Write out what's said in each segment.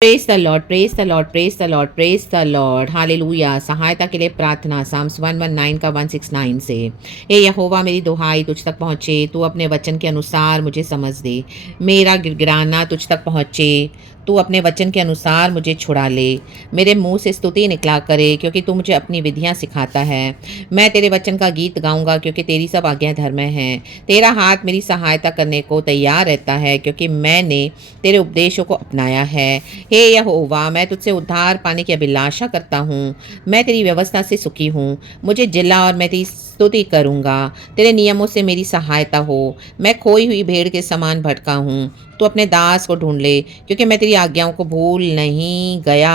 Praise the Lord, praise the Lord, praise the Lord, praise the Lord, hallelujah. सहायता के लिए प्रार्थना Sam's 119 का 169 से। हे यहोवा, मेरी दुहाई तुझ तक पहुँचे, तू अपने वचन के अनुसार मुझे समझ दे। मेरा गिड़गिड़ाना तुझ तक पहुँचे, तू अपने वचन के अनुसार मुझे छुड़ा ले। मेरे मुंह से स्तुति निकला करे, क्योंकि तू मुझे अपनी विधियां सिखाता है। मैं तेरे वचन का गीत गाऊंगा, क्योंकि तेरी सब आज्ञाएं धर्म हैं। तेरा हाथ मेरी सहायता करने को तैयार रहता है, क्योंकि मैंने तेरे उपदेशों को अपनाया है। हे यहोवा, मैं तुझसे उद्धार पाने की अभिलाषा करता हूँ। मैं तेरी व्यवस्था से सुखी हूँ। मुझे जिला और मैं तेरी स्तुति करूँगा। तेरे नियमों से मेरी सहायता हो। मैं खोई हुई भेड़ के समान भटका हूँ। तू अपने दास को ढूंढ ले, क्योंकि मैं तेरी आज्ञाओं को भूल नहीं गया।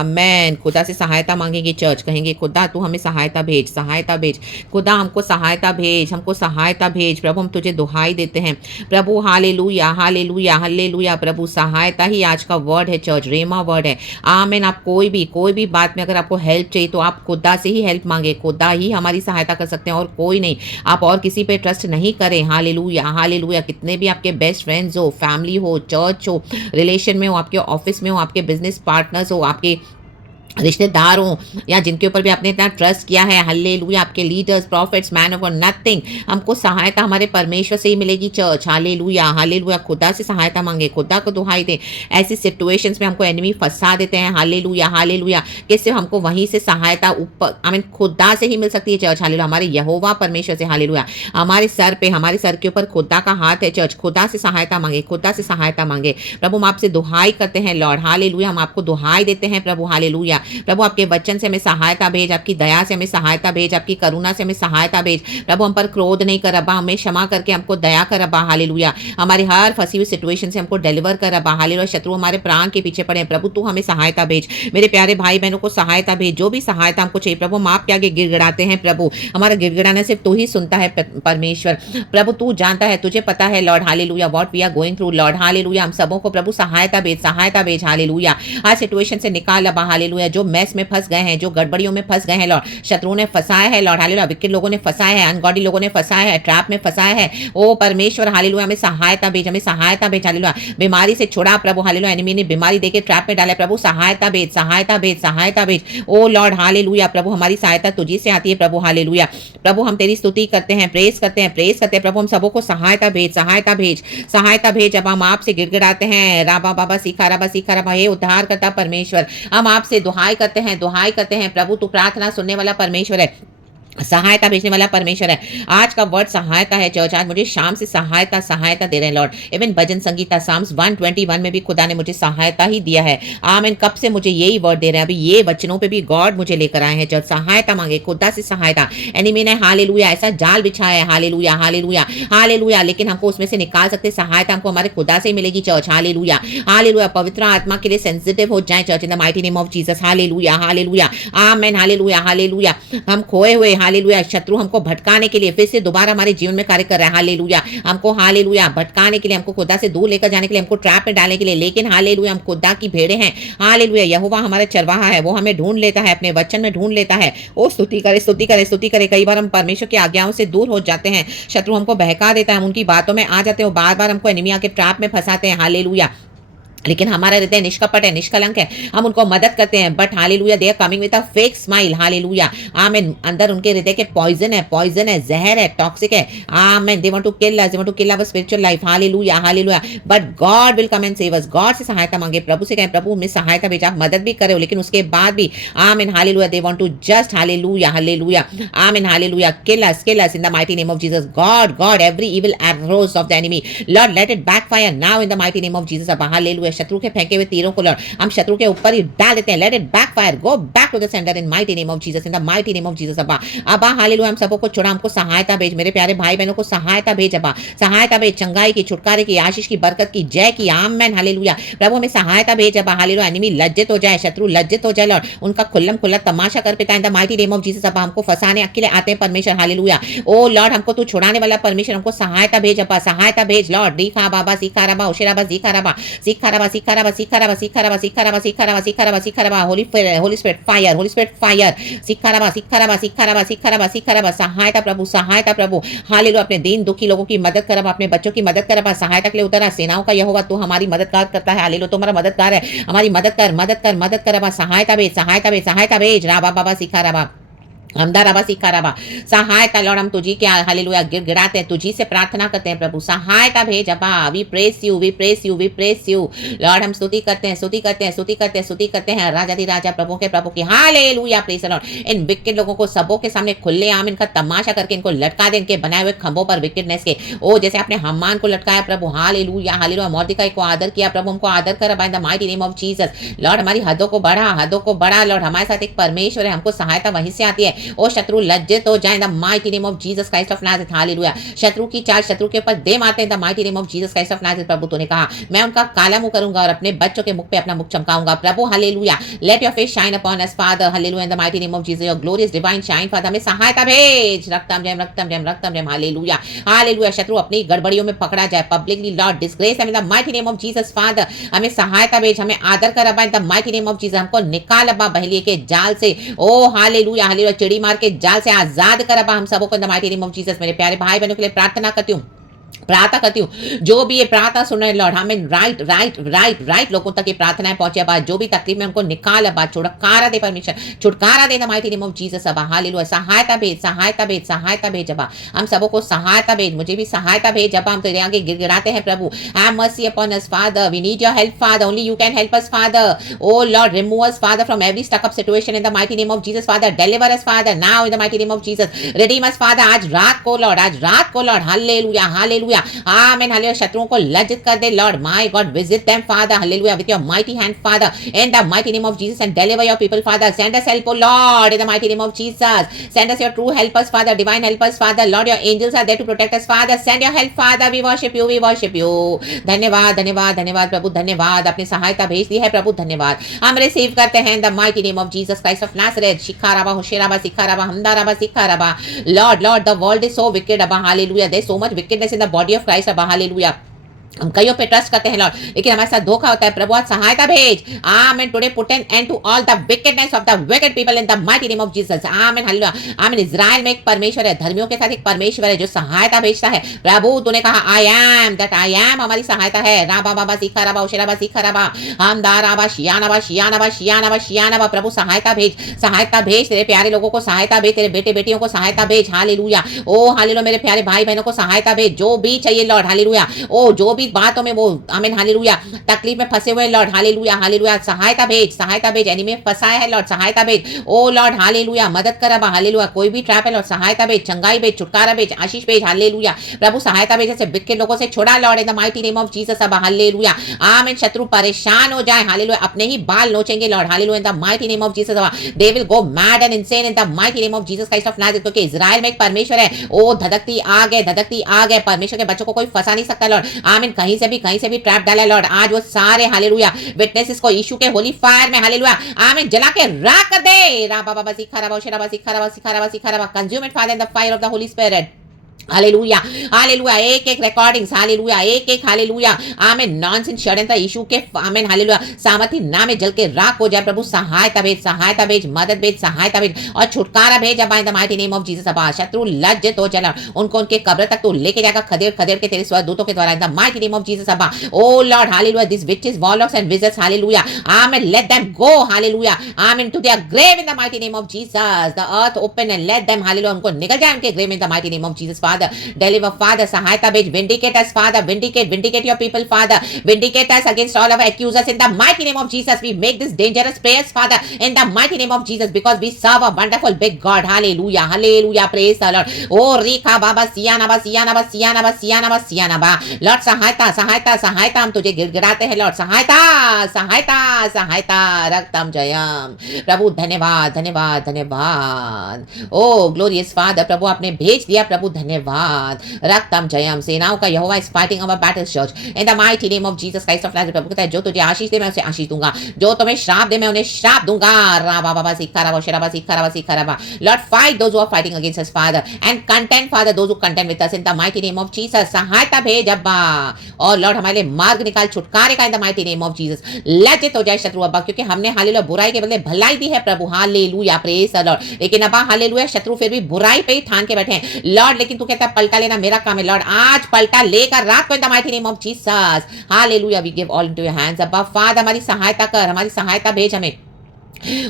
आमेन। खुदा से सहायता मांगेंगे चर्च, कहेंगे खुदा तू हमें सहायता भेज, सहायता भेज। खुदा हमको सहायता भेज, हमको सहायता भेज। प्रभु हम तुझे दुहाई देते हैं। प्रभु हालेलुया, हालेलुया, हालेलुया। प्रभु सहायता ही आज का वर्ड है चर्च, रेमा वर्ड है। आमेन। आप कोई भी बात में अगर आपको हेल्प चाहिए तो आप खुदा से ही हेल्प मांगे। खुदा ही हमारी सहायता कर सकते हैं और कोई नहीं। आप और किसी पे ट्रस्ट नहीं करें। Hallelujah, hallelujah. कितने भी आपके बेस्ट फ्रेंड्स हो, फैमिली हो, चर्च हो, रिलेशन में हो, आपके ऑफिस में हो, आपके बिजनेस पार्टनर्स हो, आपके रिश्तेदार हों, या जिनके ऊपर भी आपने इतना ट्रस्ट किया है, हालेलुया। आपके leaders, profits, man of God, nothing. हमको सहायता हमारे परमेश्वर से ही मिलेगी चर्च। Hallelujah, hallelujah. खुदा से सहायता मांगे, खुदा को दुहाई दे। ऐसी सिचुएशंस में हमको एनिमी फंसा देते हैं। Hallelujah, hallelujah. कि सिर्फ हमको वहीं से सहायता ऊपर खुदा से ही मिल सकती है चर्च। हालेलुया। हमारे यहोवा परमेश्वर से। हालेलुया। हमारे सर पे, हमारे सर के ऊपर खुदा का हाथ है चर्च। खुदा से सहायता मांगे, खुदा से सहायता मांगे। प्रभु हम आपसे दुहाई करते हैं लॉर्ड। हालेलुया। हम आपको दुहाई देते हैं प्रभु। हालेलुया। प्रभु आपके वचन से हमें सहायता भेज, आपकी दया से हमें सहायता भेज, आपकी करुणा से हमें सहायता भेज। प्रभु हम पर क्रोध नहीं कर अब्बा, हमें क्षमा करके हमको दया कर अब्बा। हालेलुया। हमारी हर फंसी हुई सिचुएशन से हमको डिलीवर कर अब्बा। हालेलुया। शत्रु हमारे प्राण के पीछे पड़े हैं, प्रभु तू हमें सहायता भेज। मेरे प्यारे भाई बहनों को सहायता भेज, जो भी सहायता हमको चाहिए प्रभु। हम आपके आगे गिड़गिड़ाते हैं प्रभु। हमारा गिड़गिड़ाना सिर्फ तू ही सुनता है परमेश्वर। प्रभु तू जानता है, तुझे पता है Lord. Hallelujah. What we are going through Lord. Hallelujah. हम सबों को प्रभु सहायता भेज, सहायता भेज। हालेलुया। हर सिचुएशन से निकाल अब्बा। हालेलुया। जो मैस में फंस गए हैं, जो गड़बड़ियों में फंस गए हैं लॉर्ड, शत्रुओं ने फंसाया है लॉर्ड। हालेलुया। विकेट लोगों ने फंसाया है, अनगॉडी लोगों ने फंसाया है, ट्रैप में फंसाया है। ओ परमेश्वर हालेलुया, हमें सहायता भेज, हमें सहायता भेज। हालेलुया। बीमारी से छुड़ा प्रभु। हालेलुया। एनिमी ने बीमारी देके ट्रैप में डाला प्रभु। सहायता भेज, सहायता भेज, सहायता भेज। ओ लॉर्ड हालेलुया। प्रभु हमारी सहायता तुझी से आती है प्रभु। हालेलुया। प्रभु हम तेरी स्तुति करते हैं, प्रेज करते हैं, प्रेज करते हैं प्रभु। हम सबों को सहायता भेज, सहायता भेज, सहायता भेज। अब हम आपसे गिड़गिड़ाते हैं राबा बाबा सीखा रबा। हे उद्धार करता परमेश्वर, हम आपसे दुहाई करते हैं, दुहाई करते हैं प्रभु। तू प्रार्थना सुनने वाला परमेश्वर है, सहायता भेजने वाला परमेश्वर है। आज का वर्ड सहायता है चर्च। आज मुझे शाम से सहायता सहायता दे रहे हैं लॉर्ड। इवन भजन संगीता साम्स 121 में भी खुदा ने मुझे सहायता ही दिया है। आमीन। कब से मुझे यही वर्ड दे रहे हैं, अभी ये वचनों पे भी गॉड मुझे लेकर आए हैं चर्च। सहायता मांगे, खुदा से सहायता। एनिमी ने हालेलुया ऐसा जाल बिछाया है। Hallelujah, hallelujah, hallelujah. लेकिन हमको उसमें से निकाल सकते सहायता हमको हमारे खुदा से मिलेगी चर्च। Hallelujah, hallelujah. पवित्र आत्मा के लिए सेंसिटिव हो जाए church in the mighty name of Jesus. Hallelujah, hallelujah, आमीन। Hallelujah, hallelujah. हम खोए हुए, हालेलुया, शत्रु हमको भटकाने के लिए फिर से दोबारा हमारे जीवन में कार्य कर रहा है। हालेलुया। हमको हालेलुया भटकाने के लिए, हमको खुदा से दूर लेकर जाने के लिए, हमको ट्रैप में डालने के लिए। लेकिन हालेलुया हम खुदा की भेड़े हैं। हालेलुया। यहोवा हमारा चरवाहा है, वो हमें ढूंढ लेता है, अपने वचन में ढूंढ लेता है। ओ स्तुति करे, स्तुति करे, स्तुति करे। कई बार हम परमेश्वर की आज्ञाओं से दूर हो जाते हैं, शत्रु हमको बहका देता है, हम उनकी बातों में आ जाते हैं, बार बार हमको एनिमी आके ट्रैप में फंसाते हैं। हालेलुया। लेकिन हमारा हृदय निष्कपट है, निष्कलंक है, हम उनको मदद करते हैं। But hallelujah they are coming with a fake smile. Hallelujah. Amen. अंदर उनके हृदय के पॉइजन है, पॉइजन है, जहर है, टॉक्सिक है। Amen. They want to kill us, they want to kill our spiritual life. Hallelujah, hallelujah. But God will come and save us. God से सहायता मांगे, प्रभु से कहें प्रभु हमें सहायता भेजा। आप मदद भी करे, लेकिन उसके बाद भी आमीन hallelujah they want to just hallelujah, hallelujah, आमीन hallelujah kill us in the mighty name of Jesus. God, God every evil arrows of the enemy Lord let it backfire now in the mighty name of Jesus. अब hallelujah. शत्रु के फेंके हुए तीरों को Lord हम शत्रु के ऊपर ही डाल देते हैं। Let it backfire, go back to the centre in mighty name of Jesus, in the mighty name of Jesus. अब्बा हालेलुया। हम सबको को छुड़ा, हमको सहायता भेज। मेरे प्यारे भाई बहनों को सहायता भेज अब्बा, सहायता भेज। चंगाई की, छुटकारे की, आशीष की, बरकत की, जय की। आमीन। हालेलुया। प्रभु हमें सहायता भेज अब्बा। हालेलुया। एनिमी लज्जित हो जाए, शत्रु लज्जित हो जाए लॉर्ड, उनका खुल्लम खुल्ला तमाशा कर पिता इन the mighty name of Jesus. अब्बा हमको फंसाने अकेले आते हैं परमेश्वर। हालेलुया। ओ लॉर्ड हमको तू छुड़ाने वाला परमेश्वर, हमको सहायता भेज अब्बा, सहायता भेज लॉर्ड। दीखा बाबा सीखा रबा, ओशेरा बा, सीखा रबा, सीखा sikaraba, sikaraba, sikaraba, sikaraba, sikaraba, sikaraba, sikaraba, Holy Spirit fire, Holy Spirit fire, sikaraba, sikaraba, sikaraba, sikaraba, sikaraba, सहायता प्रभु, हालेलुया, अपने दीन दुखी लोगों की मदद कर, अपने बच्चों की मदद कर, सहायता के लिए उतरा, सेनाओं का यहोवा तू हमारी मददगार करता है, हालेलुया, तू हमारा मददगार है, हमारी मदद कर, मदद कर, मदद कर, सहायता भेज, सहायता भेज, सहायता भेज, राबा बाबा सिखाराबा, हमदाराबा सिखाराबा, सहायता लॉर्ड, हम तुझी के हालेलुया गिड़गिड़ाते हैं, तुझी से प्रार्थना करते हैं प्रभु, सहायता भेज अबा, we praise you, we praise you, we praise you Lord, हम स्तुति करते हैं, स्तुति करते हैं, स्तुति करते हैं, स्तुति करते हैं, राजा प्रभु के प्रभु की, hallelujah, praise the Lord. In wicket लोगों को सबों के सामने खुले आम इनका तमाशा करके इनको लटका दे, इनके बनाए हुए खंभों पर विकेटनेस के, ओ जैसे आपने हम्मान को लटकाया प्रभु, हालेलुया, हालेलुया, मोर्देकाई को आदर किया प्रभु, हमको आदर कर by the mighty name of Jesus Lord, हमारी हदों को बढ़ा लॉर्ड, हमारे साथ एक परमेश्वर है, हमको सहायता वहीं से आती है, ओ शत्रु लज्जित हो जाए the mighty name of Jesus Christ of Nazareth, hallelujah, शत्रु की चाल शत्रु के ऊपर दे मारते हैं the mighty name of Jesus Christ of Nazareth, प्रभु तूने कहा मैं उनका काला मुंह करूंगा और अपने बच्चों के मुख पे अपना मुख चमकाऊंगा प्रभु, hallelujah, let your face shine upon us father, hallelujah, in the mighty name of Jesus, your glorious divine shine father, हमें सहायता भेज, रक्तम जय रक्तम जय रक्तम जय, हालेलुया, हालेलुया, शत्रु अपनी गड़बड़ियों में पकड़ा जाए publicly Lord, disgrace in the mighty name of Jesus father, हमें सहायता भेज, हमें आदर कर अबा इन the mighty name of Jesus, हमको निकाल अबा बहलिए के जाल से, ओ हालेलुया, हालेलुया, चिड़ी मार के जाल से आजाद कर अबा हम सबों को in the mighty name of Jesus. मेरे प्यारे भाई बहनों के लिए प्रार्थना करती हूँ, जो भी ये प्रार्थना सुन रहे लॉर्ड, हमें राइट लोगों तक ये प्रार्थनाएं पहुंचे अबा, जो भी तकलीफ में हमको निकाल अबा, छुटकारा दे परमेश्वर, छुटकारा दे the mighty name of Jesus अबा, हालेलुया, सहायता भेज, सहायता भेज, सहायता भेज अबा, हम सबों को सहायता भेज, मुझे भी सहायता भेज अबा, हम तेरे आगे गिड़गिड़ाते हैं प्रभु, have mercy upon us father, we need your help father, only you can help us father, O Lord, remove us father from every stuck up situation in the mighty name of Jesus father, deliver us father now in the mighty name of Jesus, redeem us father, आज रात को Lord, hallelujah, hallelujah, amen, hallelujah, शत्रुओं को लज्जित कर दे Lord, my God, visit them father, hallelujah, with your mighty hand Father, in the mighty name of Jesus, and deliver your people Father, send us help O Lord in the mighty name of Jesus, send us your true helpers Father, divine helpers Father, Lord, your angels are there to protect us Father, send your help Father, we worship you, धन्यवाद, धन्यवाद, धन्यवाद प्रभु, धन्यवाद, अपनी सहायता भेज दी है प्रभु, धन्यवाद, हम रिसीव करते हैं in the mighty name of Jesus Christ of Nazareth, शिखाराबा, होशेराबा, सिखाराबा, हमदाराबा, सिखाराबा, Lord, the world is so wicked अबा, hallelujah, there is so much wickedness in the body of Christ अबा, हालेलुया, हम कईयों पे ट्रस्ट करते हैं लॉर्ड, लेकिन हमारे साथ धोखा होता है प्रभु, आज सहायता भेज, amen, today put an end to all the wickedness of the wicked people in the mighty name of Jesus, amen, hallelujah, amen, Israel में एक परमेश्वर है, धर्मियों के साथ एक परमेश्वर है जो सहायता भेजता है प्रभु, तूने कहा आई एम हमारी सहायता है, राबा बाबा सिखाराबा, ओशेराबा, सिखाराबा, हमदाराबा, शियानाबा, प्रभु सहायता भेज, तेरे प्यारे लोगों को सहायता भेज, तेरे बेटे बेटियों को सहायता भेज, हालेलुया, ओ हालेलुया, मेरे प्यारे भाई बहनों को सहायता भेज, जो भी चाहिए लॉर्ड, हालेलुया, ओ जो भी बातों में वो आमीन, हालेलुया, तकलीफ में फंसे हुए लॉर्ड, हालेलुया, हालेलुया, सहायता भेज, एनिमी में फंसाया है लॉर्ड, सहायता भेज, ओ लॉर्ड, हालेलुया, मदद कर अबा, हालेलुया, कोई भी ट्रैप है लॉर्ड, सहायता भेज, चंगाई भेज, छुटकारा भेज, आशीष भेज, हालेलुया, प्रभु सहायता भेज, ऐसे बिक्के लोगों से छुड़ा Lord in the mighty name of Jesus अबा, हालेलुया, आमीन, शत्रु परेशान हो जाए, हालेलुया, अपने ही बाल नोचेंगे Lord, hallelujah, in the mighty name of Jesus अबा, they will go mad and insane in the mighty name of Jesus Christ of Nazareth, क्योंकि इजराइल में एक परमेश्वर है, ओ धधकती आग है, परमेश्वर के बच्चों को कोई फंसा नहीं सकता लॉर्ड, आमीन, कहीं से भी ट्रैप डाला लॉर्ड, आज वो सारे हालेलुया विटनेसेस को यीशु के होली फायर में, हालेलुया, आमीन, जला के राख कर दे, राबा बाबा सिखाराबा, consume it father in the fire of the holy spirit, hallelujah, hallelujah, एक रिकॉर्डिंग्स, हालेलुया, एक हालेलुया, आमीन, नॉनसेंस षड्यंत्र यीशु के आमीन, हालेलुया, सामर्थी नाम में जल के राख हो जाए प्रभु, सहायता भेज, मदद भेज, सहायता भेज और छुटकारा भेज अबा इन the mighty name of Jesus अबा, शत्रु लज्जित हो जाए, उनको उनके कब्र तक तो लेके जाएगा खदेड़ के तेरे स्वर्गदूतों के द्वारा in the mighty name of Jesus अबा, O Lord, hallelujah, this witches, warlocks and wizards, hallelujah, आमीन, लेट देम गो, हालेलुया, आमीन, to their grave in the mighty name of Jesus, the earth open and let them, hallelujah, उनको निकल जाए उनके grave in the mighty name of Jesus father, deliver father, सहायता भेज, vindicate us father, vindicate your people father, vindicate us against all our accusers in the mighty name of Jesus, we make this dangerous prayers father in the mighty name of Jesus, because we serve a wonderful big God, hallelujah, praise the Lord, oh rika baba siyanaba, Lord सहायता, हम तुझे गिड़गिड़ाते हैं Lord, सहायता, रक्तम जयम, प्रभु धन्यवाद, ओ glorious father, प्रभु आपने भेज दिया प्रभु, धन्यवाद, धन्यवाद। रक्तम जयम, सेनाओं का यहोवा is fighting our battles church in the mighty name of Jesus Christ of Nazareth. प्रभु कहता है जो तुझे आशीष दे मैं उसे आशीष दूंगा, जो तुम्हें श्राप दे मैं उन्हें श्राप दूंगा। राबा बाबा सीखा रबा शराबा सीखा रबा सीखा रबा। Lord fight those who are fighting against us Father and contend Father those who contend with us in the mighty name of Jesus. सहायता भेज अब्बा, और लॉर्ड हमारे लिए मार्ग निकाल छुटकारे का इन the mighty name of Jesus. लज्जित हो जाए शत्रु अब्बा, क्योंकि हमने हालेलुया बुराई के बदले भलाई दी है प्रभु। Hallelujah, praise the Lord. लेकिन अब्बा हालेलुया शत्रु फिर भी बुराई पे ही ठान के बैठे हैं लॉर्ड, लेकिन तू कहता है पलटा लेना मेरा काम है लॉर्ड। आज पलटा लेकर रात को in the mighty name of Jesus. Hallelujah, we give all into your hands अब्बा फादर। हमारी सहायता कर, हमारी सहायता भेज हमें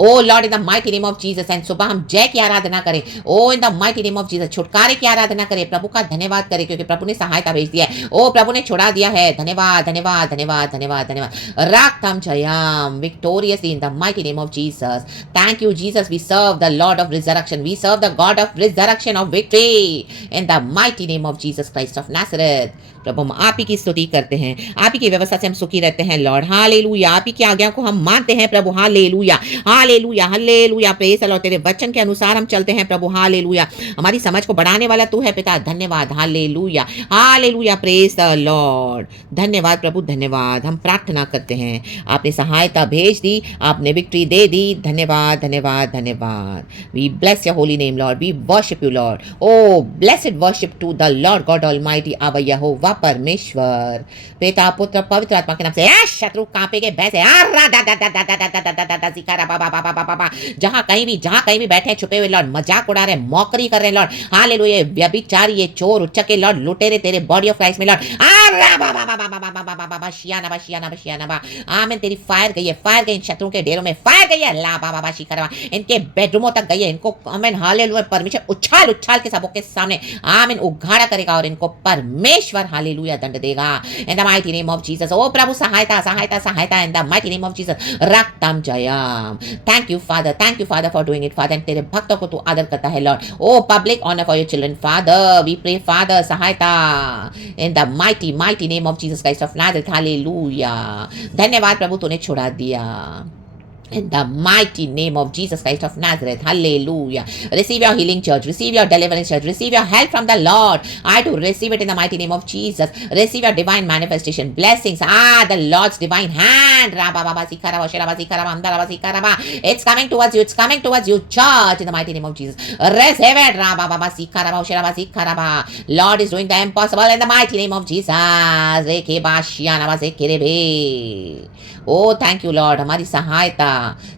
O Lord in the mighty name of Jesus. And सुबह हम जय की आराधना करें O in the mighty name of Jesus. छुटकारे की आराधना करें, प्रभु का धन्यवाद करें क्योंकि प्रभु ने सहायता भेज दिया है। ओ प्रभु ने छुड़ा दिया है। धन्यवाद धन्यवाद धन्यवाद धन्यवाद धन्यवाद। राक्तम जयम, victoriously in the mighty name of Jesus. Thank you Jesus, we serve the Lord of resurrection, we serve the God of resurrection of victory in the mighty name of Jesus Christ of Nazareth. प्रभु हम आप ही की स्तुति करते हैं, आप ही की व्यवस्था से हम सुखी रहते हैं लॉर्ड। हालेलुया, आप ही की आज्ञा को हम मानते हैं प्रभु। Hallelujah hallelujah hallelujah, praise the Lord. तेरे वचन के अनुसार हम चलते हैं प्रभु। हालेलुया, हमारी समझ को बढ़ाने वाला तू है पिता। धन्यवाद। Hallelujah hallelujah, praise the Lord. धन्यवाद प्रभु, धन्यवाद। हम प्रार्थना करते हैं, आपने सहायता भेज दी, आपने विक्ट्री दे दी। धन्यवाद धन्यवाद धन्यवाद। We bless your holy name Lord, we worship you Lord. O blessed worship to the Lord God almighty our यहोवा परमेश्वर। पिता पुत्र पवित्र आत्मा के नाम से शत्रु कांपेंगे भैंसे। जहां कहीं भी बैठे छुपे हुए लॉर्ड, मजाक उड़ा रहे, मौकरी कर रहे लॉर्ड। हालेलुया, व्यभिचारी, ये चोर उच्चके लॉर्ड, लुटेरे तेरे बॉडी ऑफ क्राइस्ट में लॉर्ड। आमीन, तेरी फायर गई है, फायर गई इन शत्रुओं के डेरों में, फायर गई है ला बाबा बाशी करवा, इनके बेडरूमों तक गई है। इनको आमीन हालेलुया परमेश्वर उछाल उछाल के सबों के सामने आमीन उघाड़ा करेगा और इनको परमेश्वर हालेलुया दंड देगा in the mighty name of Jesus. O प्रभु सहायता सहायता सहायता in the mighty name of Jesus. रक्तम जयम। Thank you father for doing it father. तेरे भक्तों को तू आदर करता है Lord. O public honour for your children father, we pray father सहायता in the mighty mighty name of Jesus Christ of Nazareth. Hallelujah, धन्यवाद प्रभु तूने छुड़ा दिया in the mighty name of Jesus Christ of Nazareth. Hallelujah. Receive your healing, church. Receive your deliverance, church. Receive your help from the Lord. I do receive it in the mighty name of Jesus. Receive your divine manifestation, blessings. The Lord's divine hand. It's coming towards you. It's coming towards you, church, in the mighty name of Jesus. Receive it. Lord is doing the impossible in the mighty name of Jesus. O thank you Lord. हमारी सहायता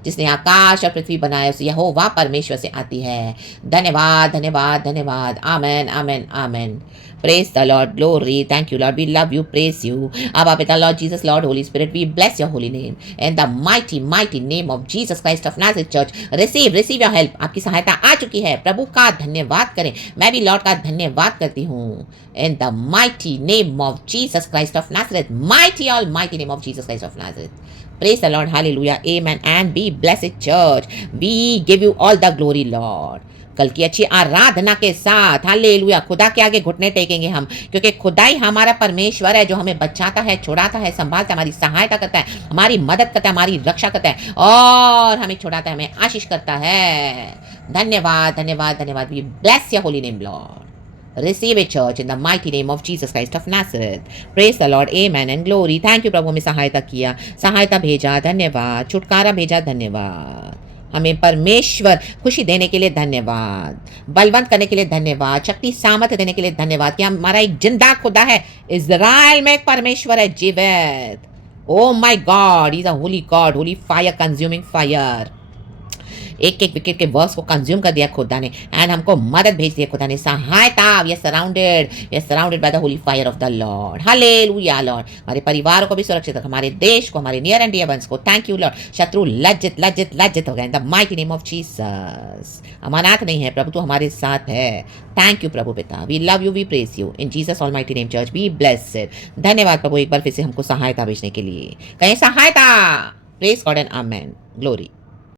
जिसने आकाश और पृथ्वी बनाए उसे यहोवा परमेश्वर से आती है। धन्यवाद धन्यवाद धन्यवाद। आमेन आमेन आमेन। Praise the Lord, glory, thank you Lord, we love you, praise you. Abba Pita, Lord Jesus, Lord Holy Spirit, we bless your holy name. In the mighty, mighty name of Jesus Christ of Nazareth Church, receive your help. आपकी सहायता आ चुकी है, प्रभु का धन्यवाद करें। मैं भी Lord का धन्यवाद करती हूँ। In the mighty name of Jesus Christ of Nazareth, mighty almighty name of Jesus Christ of Nazareth. Praise the Lord, hallelujah, amen, and be blessed church. We give you all the glory, Lord. कल की अच्छी आराधना के साथ hallelujah खुदा के आगे घुटने टेकेंगे हम, क्योंकि खुदा ही हमारा परमेश्वर है जो हमें बचाता है, छुड़ाता है, संभालता है, हमारी सहायता करता है, हमारी मदद करता है, हमारी रक्षा करता है और हमें छुड़ाता है, हमें आशीष करता है। धन्यवाद धन्यवाद धन्यवाद। We bless your holy name Lord. Receive it, church, in the mighty name of Jesus Christ of Nazareth. Praise the Lord, amen and glory. Thank you प्रभु, हमें सहायता किया, सहायता भेजा, धन्यवाद। छुटकारा भेजा, धन्यवाद। हमें परमेश्वर खुशी देने के लिए धन्यवाद, बलवंत करने के लिए धन्यवाद, शक्ति सामर्थ्य देने के लिए धन्यवाद कि हमारा एक जिंदा खुदा है, इज़राइल में एक परमेश्वर है जीवित। Oh my God, is a Holi God, Holi fire, consuming fire. एक एक विकेट के वर्स को कंज्यूम कर दिया खुदा ने, एंड हमको मदद भेज दिया खुदा ने, सहायता। We are surrounded by the holy fire of the Lord. Hallelujah Lord. हमारे परिवारों को भी सुरक्षित रख, हमारे देश को, हमारे नियर एंड डियर वंस को। Thank you Lord. शत्रु लज्जित लज्जित लज्जित हो गए in the mighty name of Jesus. अमानत नहीं है प्रभु, तू हमारे साथ है। थैंक यू प्रभु पिता, we love you, we praise you in Jesus almighty name church, be blessed. धन्यवाद प्रभु एक बार फिर से हमको सहायता भेजने के लिए। कहें सहायता। Praise God and amen, glory.